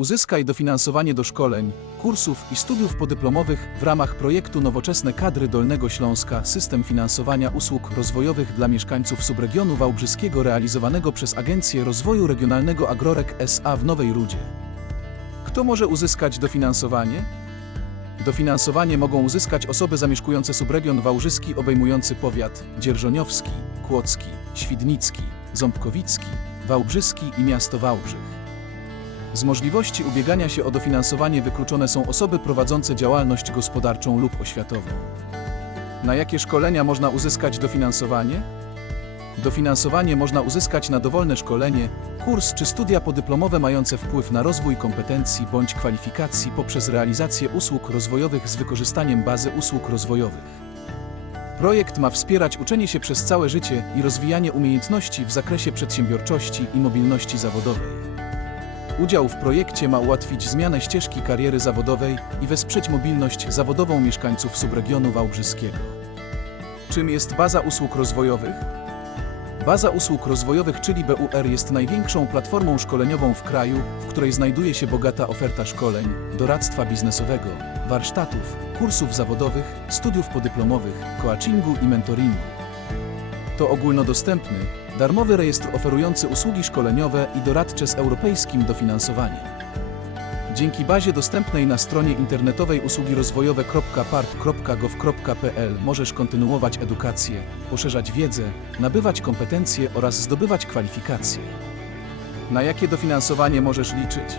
Uzyskaj dofinansowanie do szkoleń, kursów i studiów podyplomowych w ramach projektu Nowoczesne Kadry Dolnego Śląska System finansowania usług rozwojowych dla mieszkańców subregionu wałbrzyskiego realizowanego przez Agencję Rozwoju Regionalnego Agrorek SA w Nowej Rudzie. Kto może uzyskać dofinansowanie? Dofinansowanie mogą uzyskać osoby zamieszkujące subregion wałbrzyski obejmujący powiat dzierżoniowski, kłodzki, świdnicki, ząbkowicki, wałbrzyski i miasto Wałbrzych. Z możliwości ubiegania się o dofinansowanie wykluczone są osoby prowadzące działalność gospodarczą lub oświatową. Na jakie szkolenia można uzyskać dofinansowanie? Dofinansowanie można uzyskać na dowolne szkolenie, kurs czy studia podyplomowe mające wpływ na rozwój kompetencji bądź kwalifikacji poprzez realizację usług rozwojowych z wykorzystaniem bazy usług rozwojowych. Projekt ma wspierać uczenie się przez całe życie i rozwijanie umiejętności w zakresie przedsiębiorczości i mobilności zawodowej. Udział w projekcie ma ułatwić zmianę ścieżki kariery zawodowej i wesprzeć mobilność zawodową mieszkańców subregionu wałbrzyskiego. Czym jest baza usług rozwojowych? Baza usług rozwojowych, czyli BUR, jest największą platformą szkoleniową w kraju, w której znajduje się bogata oferta szkoleń, doradztwa biznesowego, warsztatów, kursów zawodowych, studiów podyplomowych, coachingu i mentoringu. To ogólnodostępny, darmowy rejestr oferujący usługi szkoleniowe i doradcze z europejskim dofinansowaniem. Dzięki bazie dostępnej na stronie internetowej usługirozwojowe.park.gov.pl możesz kontynuować edukację, poszerzać wiedzę, nabywać kompetencje oraz zdobywać kwalifikacje. Na jakie dofinansowanie możesz liczyć?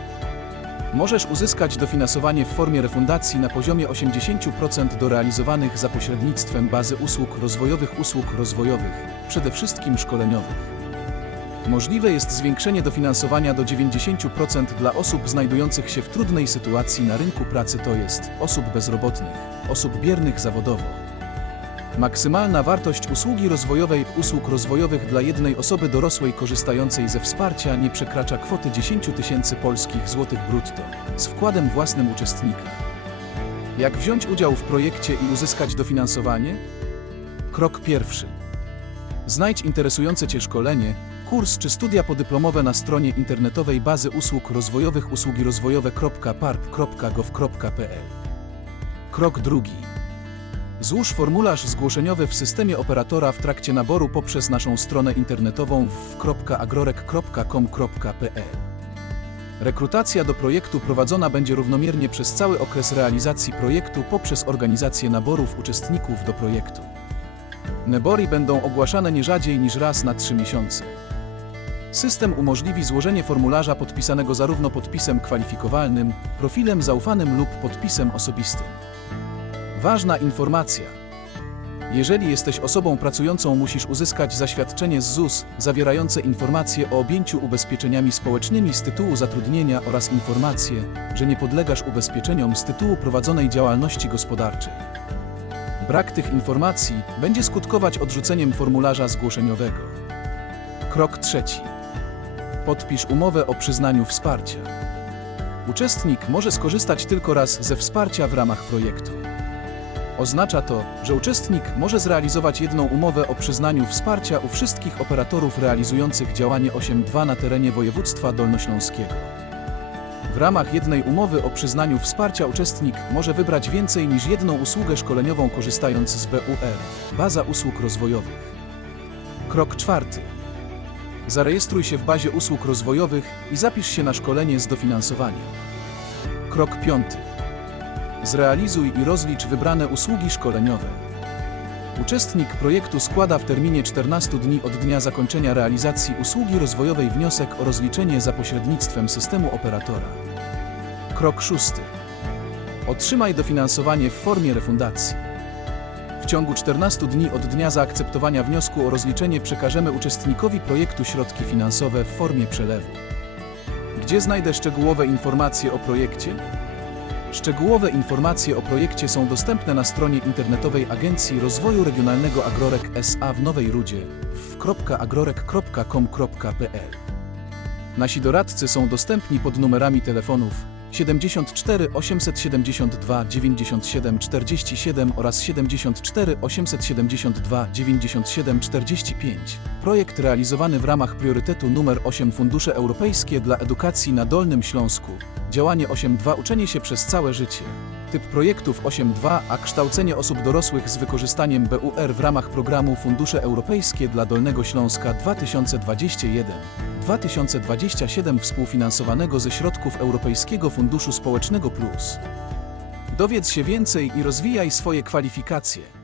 Możesz uzyskać dofinansowanie w formie refundacji na poziomie 80% do realizowanych za pośrednictwem bazy usług rozwojowych usług rozwojowych, przede wszystkim szkoleniowych. Możliwe jest zwiększenie dofinansowania do 90% dla osób znajdujących się w trudnej sytuacji na rynku pracy, to jest osób bezrobotnych, osób biernych zawodowo. Maksymalna wartość usługi rozwojowej usług rozwojowych dla jednej osoby dorosłej korzystającej ze wsparcia nie przekracza kwoty 10 tysięcy polskich złotych brutto z wkładem własnym uczestnika. Jak wziąć udział w projekcie i uzyskać dofinansowanie? Krok pierwszy. Znajdź interesujące Cię szkolenie, kurs czy studia podyplomowe na stronie internetowej bazy usług rozwojowych usługirozwojowe.park.gov.pl. Krok drugi. Złóż formularz zgłoszeniowy w systemie operatora w trakcie naboru poprzez naszą stronę internetową w.agrorek.com.pl. Rekrutacja do projektu prowadzona będzie równomiernie przez cały okres realizacji projektu poprzez organizację naborów uczestników do projektu. Nabory będą ogłaszane nie rzadziej niż raz na trzy miesiące. System umożliwi złożenie formularza podpisanego zarówno podpisem kwalifikowalnym, profilem zaufanym lub podpisem osobistym. Ważna informacja. Jeżeli jesteś osobą pracującą, musisz uzyskać zaświadczenie z ZUS zawierające informacje o objęciu ubezpieczeniami społecznymi z tytułu zatrudnienia oraz informację, że nie podlegasz ubezpieczeniom z tytułu prowadzonej działalności gospodarczej. Brak tych informacji będzie skutkować odrzuceniem formularza zgłoszeniowego. Krok trzeci. Podpisz umowę o przyznaniu wsparcia. Uczestnik może skorzystać tylko raz ze wsparcia w ramach projektu. Oznacza to, że uczestnik może zrealizować jedną umowę o przyznaniu wsparcia u wszystkich operatorów realizujących działanie 8.2 na terenie województwa dolnośląskiego. W ramach jednej umowy o przyznaniu wsparcia uczestnik może wybrać więcej niż jedną usługę szkoleniową korzystając z BUR, baza usług rozwojowych. Krok czwarty. Zarejestruj się w bazie usług rozwojowych i zapisz się na szkolenie z dofinansowaniem. Krok piąty. Zrealizuj i rozlicz wybrane usługi szkoleniowe. Uczestnik projektu składa w terminie 14 dni od dnia zakończenia realizacji usługi rozwojowej wniosek o rozliczenie za pośrednictwem systemu operatora. Krok szósty. Otrzymaj dofinansowanie w formie refundacji. W ciągu 14 dni od dnia zaakceptowania wniosku o rozliczenie przekażemy uczestnikowi projektu środki finansowe w formie przelewu. Gdzie znajdę szczegółowe informacje o projekcie? Szczegółowe informacje o projekcie są dostępne na stronie internetowej Agencji Rozwoju Regionalnego Agrorek SA w Nowej Rudzie w.agrorek.com.pl. Nasi doradcy są dostępni pod numerami telefonów 74 872 97 47 oraz 74 872 97 45. Projekt realizowany w ramach priorytetu numer 8 Fundusze Europejskie dla Edukacji na Dolnym Śląsku. Działanie 8.2 Uczenie się przez całe życie. Typ projektów 8.2 a kształcenie osób dorosłych z wykorzystaniem BUR w ramach programu Fundusze Europejskie dla Dolnego Śląska 2021-2027 współfinansowanego ze środków Europejskiego Funduszu Społecznego Plus. Dowiedz się więcej i rozwijaj swoje kwalifikacje.